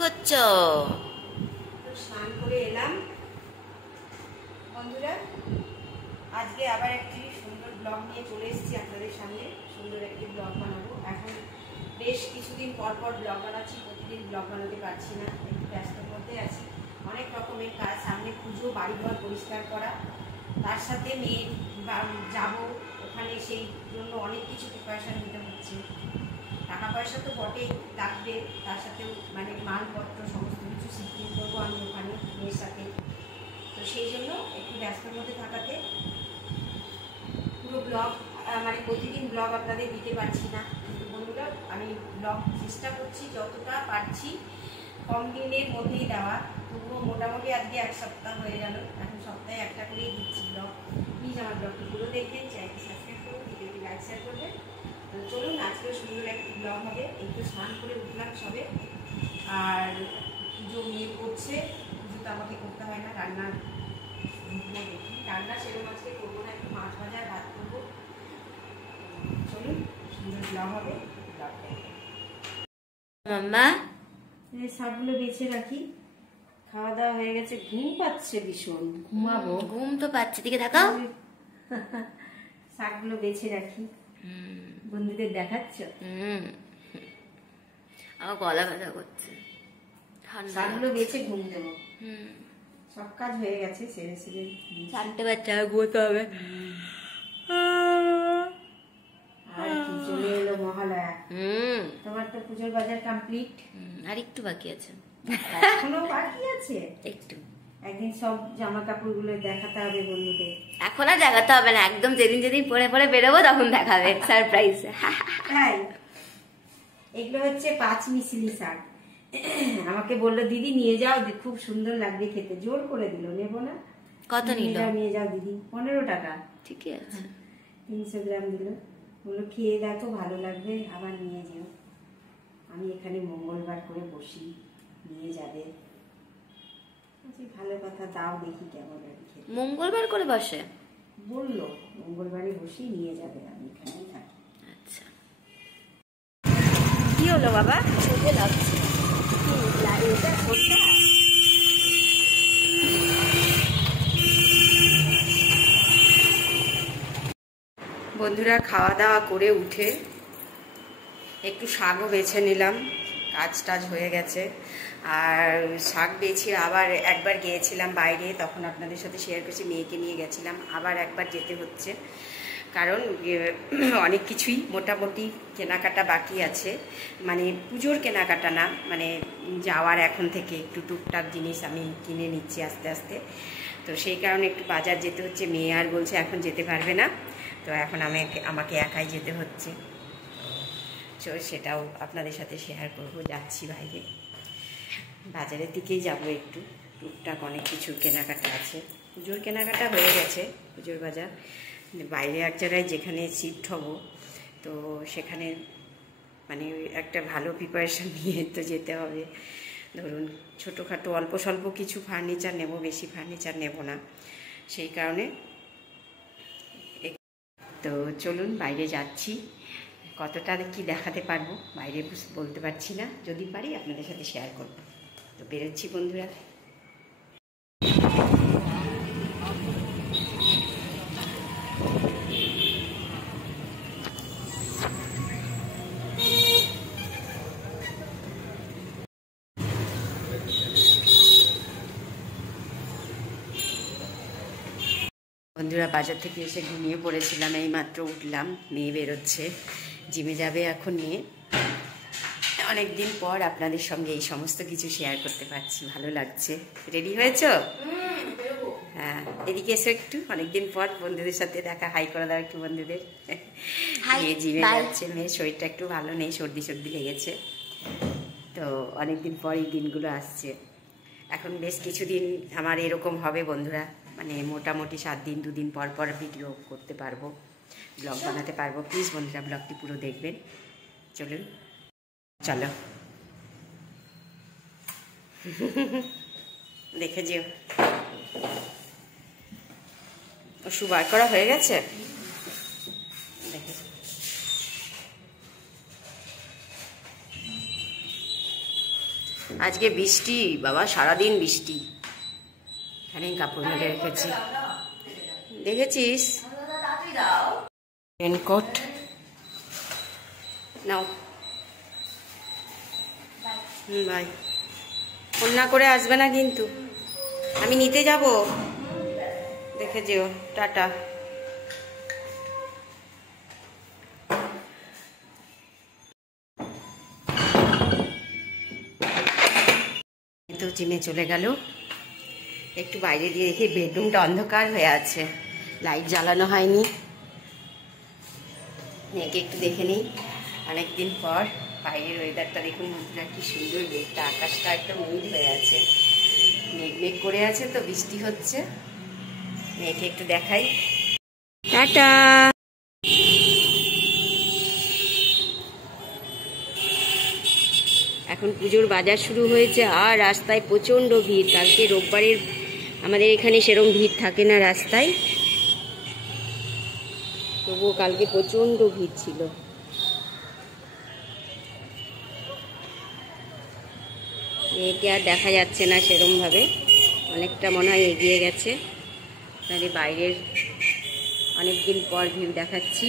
করছো? স্নান করে এলাম বন্ধুরা। আজকে আবার একটি সুন্দর ব্লগ নিয়ে চলে এসেছি আপনাদের সামনে। সুন্দর একটি ব্লগ বানাবো। এখন বেশ কিছুদিন পর পর ব্লগ বানাচ্ছি, প্রতিদিন ব্লগ বানাতে পারছি না, একটু ব্যস্তর মধ্যে আছি। অনেক রকমের কাজ, সামনে পুজো, বাড়িঘর পরিষ্কার করা, তার সাথে মেয়ে যাবো ওখানে, সেই জন্য অনেক কিছু প্রিপারেশান নিতে হচ্ছে। টাকা পয়সা তো বটেই লাগবে, তার সাথেও মানে মালপত্র সমস্ত কিছু শিখিয়ে করবো আমি ওখানে মেয়ের সাথে। তো সেই জন্য একটু ব্যস্তর মধ্যে থাকাতে পুরো ব্লগ মানে প্রতিদিন ব্লগ আপনাদের দিতে পারছি না। কিন্তু বন্ধুরা, আমি ব্লগ চেষ্টা করছি যতটা পারছি কম দিনের মধ্যেই দেওয়া। তবুও মোটামুটি আজকে এক সপ্তাহ হয়ে গেল, এখন সপ্তাহে একটা করেই দিচ্ছি ব্লগ। প্লিজ আমার ব্লগটি পুরো দেখবেন, চ্যানেলটি সাবস্ক্রাইব করুন, ভিডিওটি লাইক শেয়ার করবেন। চলুন, আজকেও সুন্দর একটি ব্লগ হবে। একটু স্নান করে উঠলাম সবে, আর পুজো মেয়ে করছে। পুজো তো আমাকে করতে হয় না, রান্না দেখি। রান্না সেরকম আজকে করবো না, একটু মাছ ভাজা ভাত করবো। চলুন, সুন্দর ব্লগ হবে। মাম্মা শাকগুলো বেছে রাখি। খাওয়া দাওয়া হয়ে গেছে, ঘুম পাচ্ছে ভীষণ, ঘুমাবো। ঘুম তো পাচ্ছে, দিকে দেখাও। শাকগুলো বেছে রাখি, বন্ধুদের দেখাচ্ছ। আমার গলা ব্যথা করছে, শাকগুলো বেছে ঘুম দেবো। সব কাজ হয়ে গেছে, সেরে সেরে 4টে বাচ্চা ঘুমোতে হবে। আর কি, চলে এলো মহালয়া। তোমার তো পুজোর বাজার কমপ্লিট, আর একটু বাকি আছে। এখনো বাকি আছে একটু। একদিন সব জামা কাপড় গুলো দেখাতে হবে বন্ধুদের। এখন আর দেখাতে হবে না, একদম যেদিন যেদিন পরে পরে বেরোবো তখন দেখাবে সারপ্রাইজ। তাই এগুলো হচ্ছে 5 মিশিলি শাক। আমাকে বললো দিদি নিয়ে যাও, খুব সুন্দর লাগবে খেতে। জোর করে দিল, নেবো না। কত নিল? নিয়ে যাও দিদি। 15 টাকা। ঠিকই আছে। 300 গ্রাম দিল। বললো খেয়ে দেখো, ভালো লাগবে, আবার নিয়ে যেও। আমি এখানে মঙ্গলবার করে বসি, নিয়ে যাবে। ভালো কথা, দাও দেখি কেমন লাগে খেতে। মঙ্গলবার করে বসে বললো মঙ্গলবারে বসি, নিয়ে যাবে, আমি এখানেই থাকি। আচ্ছা, কি হলো বাবা? ছোটে লাগছে। বন্ধুরা, খাওয়া দাওয়া করে উঠে একটু শাকও বেছে নিলাম। কাজ টাজ হয়ে গেছে, আর শাক বেছে আবার একবার গিয়েছিলাম বাইরে, তখন আপনাদের সাথে শেয়ার করছি। মেয়েকে নিয়ে গেছিলাম, আবার একবার যেতে হচ্ছে, কারণ অনেক কিছুই মোটামুটি কেনাকাটা বাকি আছে। মানে পুজোর কেনাকাটা না, মানে যাওয়ার এখন থেকে একটু টুকটাক জিনিস আমি কিনে নিচ্ছি আস্তে আস্তে। তো সেই কারণে একটু বাজার যেতে হচ্ছে। মেয়ে আর বলছে এখন যেতে পারবে না, তো এখন আমাকে একাই যেতে হচ্ছে। তো সেটাও আপনাদের সাথে শেয়ার করব। যাচ্ছি বাইরে, বাজারের দিকেই যাব। একটু টুকটাক অনেক কিছু কেনাকাটা আছে। পুজোর কেনাকাটা হয়ে গেছে, পুজোর বাজার। বাইরে এক জায়গায় যেখানে শিফট হব, তো সেখানে মানে একটা ভালো প্রিপারেশান নিয়ে তো যেতে হবে। ধরুন ছোটোখাটো অল্প স্বল্প কিছু ফার্নিচার নেব, বেশি ফার্নিচার নেব না, সেই কারণে। তো চলুন, বাইরে যাচ্ছি। কতটা কি দেখাতে পারবো বাইরে বলতে পারছি না, যদি পারি আপনাদের সাথে শেয়ার করব। তো বেরোচ্ছি বন্ধুরা। বন্ধুরা, বাজার থেকে এসে ঘুমিয়ে পড়েছিলাম, এই মাত্র উঠলাম। মেয়ে বেরোচ্ছে, জিমে যাবে এখন নিয়ে। অনেক দিন পর আপনাদের সঙ্গে এই সমস্ত কিছু শেয়ার করতে পারছি, ভালো লাগছে। রেডি হয়েছো? হ্যাঁ, এদিকে এসো একটু। অনেকদিন পর বন্ধুদের সাথে দেখা, হাই করে দাও একটু বন্ধুদের। মেয়ে জিমে যাচ্ছে, মেয়ের শরীরটা একটু ভালো নেই, সর্দি লেগেছে। তো অনেকদিন পর এই দিনগুলো আসছে। এখন বেশ কিছুদিন আমার এরকম হবে বন্ধুরা, মানে মোটামুটি 7 দিন 2 দিন পর পর ভিডিও করতে পারবো, ব্লগ বানাতে পারবো। প্লিজ বন্ধুরা, ব্লগটি পুরো দেখবেন। চলুন, চলো দেখে যেও। ওষুধ বার করা হয়ে গেছে, দেখে আজকে বৃষ্টি বাবা, সারাদিন বৃষ্টি। এখানেই কাপড় মেলে রেখেছি, দেখেছিস? Raincoat now. বাই। অন্য করে আসবে না কিন্তু, আমি নিতে যাব, দেখে যেও। টাটা। তো জিমে চলে গেল। একটু বাইরে দিয়ে দেখি বেডরুমটা অন্ধকার হয়ে আছে, লাইট জ্বালানো হয়নি। মেয়েকে একটু দেখে নিই, অনেকদিন পর। বাইরের ওয়েদারটা দেখুন বন্ধুরা, কি সুন্দর মেঘটা, আকাশটা একদম নীল হয়ে আছে, মেঘ মেঘ করে আছে, তো বৃষ্টি হচ্ছে। মেয়েকে একটু দেখাই। টাটা। এখন পুজোর বাজার শুরু হয়েছে, আর রাস্তায় প্রচণ্ড ভিড়। কালকে রোববারের আমাদের এখানে সেরকম ভিড় থাকে না রাস্তায়, তবুও কালকে প্রচণ্ড ভিড় ছিল। মেয়েকে আর দেখা যাচ্ছে না সেরকমভাবে, অনেকটা মনে হয় এগিয়ে গেছে। তাহলে বাইরের অনেকদিন পর ভিউ দেখাচ্ছি।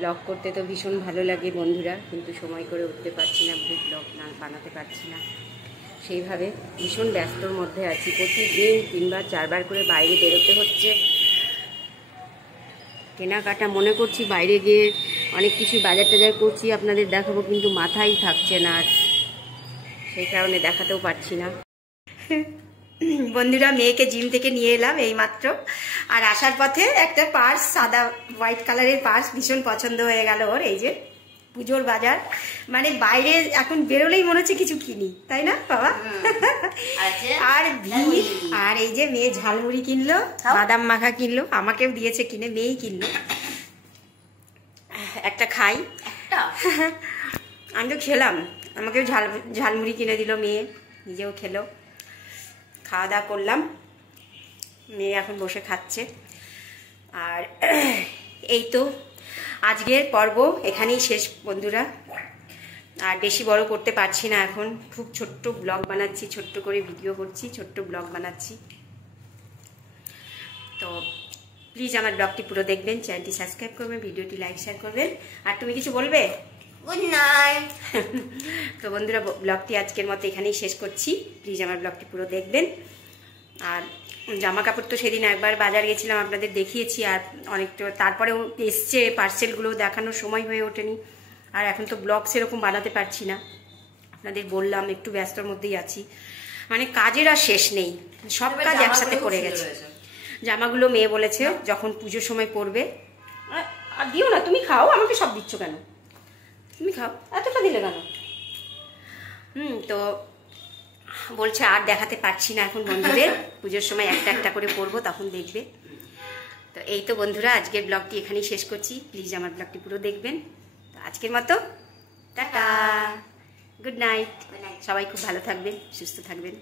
ব্লগ করতে তো ভীষণ ভালো লাগে বন্ধুরা, কিন্তু সময় করে উঠতে পারছি না, ব্লগ না বানাতে পারছি না সেইভাবে। ভীষণ ব্যস্তর মধ্যে আছি, প্রতিদিন 3বার 4বার করে বাইরে বেরোতে হচ্ছে। কেনাকাটা মনে করছি বাইরে গিয়ে অনেক কিছু বাজার টাজার করছি, আপনাদের দেখাবো, কিন্তু মাথায় থাকছে না, আর সেই কারণে দেখাতেও পারছি না। বন্ধুরা, মেয়েকে জিম থেকে নিয়ে এলাম এইমাত্র, আর আসার পথে একটা পার্স, সাদা হোয়াইট কালারের পার্স ভীষণ পছন্দ হয়ে গেল ওর। এই যে পুজোর বাজার, মানে বাইরে এখন বেরোলেই মনে হচ্ছে কিছু কিনি, তাই না বাবা? আর ভিড়। আর এই যে মেয়ে ঝালমুড়ি কিনলো, বাদাম মাখা কিনলো, আমাকেও দিয়েছে কিনে, মেয়েই কিনলো। একটা খাই। আমি তো খেলাম, আমাকেও ঝালমুড়ি কিনে দিল মেয়ে, নিজেও খেলো। খাওয়া দাওয়া করলাম, মেয়ে এখন বসে খাচ্ছে। আর এই তো আজকের পর্ব এখানেই শেষ বন্ধুরা, আর বেশি বড় করতে পারছি না এখন। খুব ছোট্ট ব্লগ বানাচ্ছি, ছোট্ট করে ভিডিও করছি, ছোট্ট ব্লগ বানাচ্ছি। তো প্লিজ আমার ব্লগটি পুরো দেখবেন, চ্যানেলটি সাবস্ক্রাইব করবেন, ভিডিওটি লাইক শেয়ার করবেন। আর তুমি কিছু বলবে? Good night. তো বন্ধুরা, ব্লগটি আজকের মতো এখানেই শেষ করছি। প্লিজ আমার ব্লগটি পুরো দেখবেন। আর জামা কাপড় তো সেদিন একবার বাজার গেছিলাম, আপনাদের দেখিয়েছি, আর অনেকটা তারপরেও এসছে, পার্সেলগুলো দেখানোর সময় হয়ে ওঠেনি। আর এখন তো ব্লগ সেরকম বানাতে পারছি না, আপনাদের বললাম একটু ব্যস্তর মধ্যেই আছি, মানে কাজের আর শেষ নেই, সব কাজ একসাথে করে গেছে। জামাগুলো মেয়ে বলেছে যখন পুজোর সময় পরবে। আর দিও না, তুমি খাও, আমাকে সব দিচ্ছ কেন? তুমি খাও, এতটা দিলে কেন? তো বলছে আর দেখাতে পারছি না এখন বন্ধুদের, পুজোর সময় একটা একটা করে পরবো, তখন দেখবে। তো এই তো বন্ধুরা, আজকের ব্লগটি এখানেই শেষ করছি। প্লিজ আমার ব্লগটি পুরো দেখবেন। তো আজকের মতো টাটা, গুড নাইট। সবাই খুব ভালো থাকবেন, সুস্থ থাকবেন।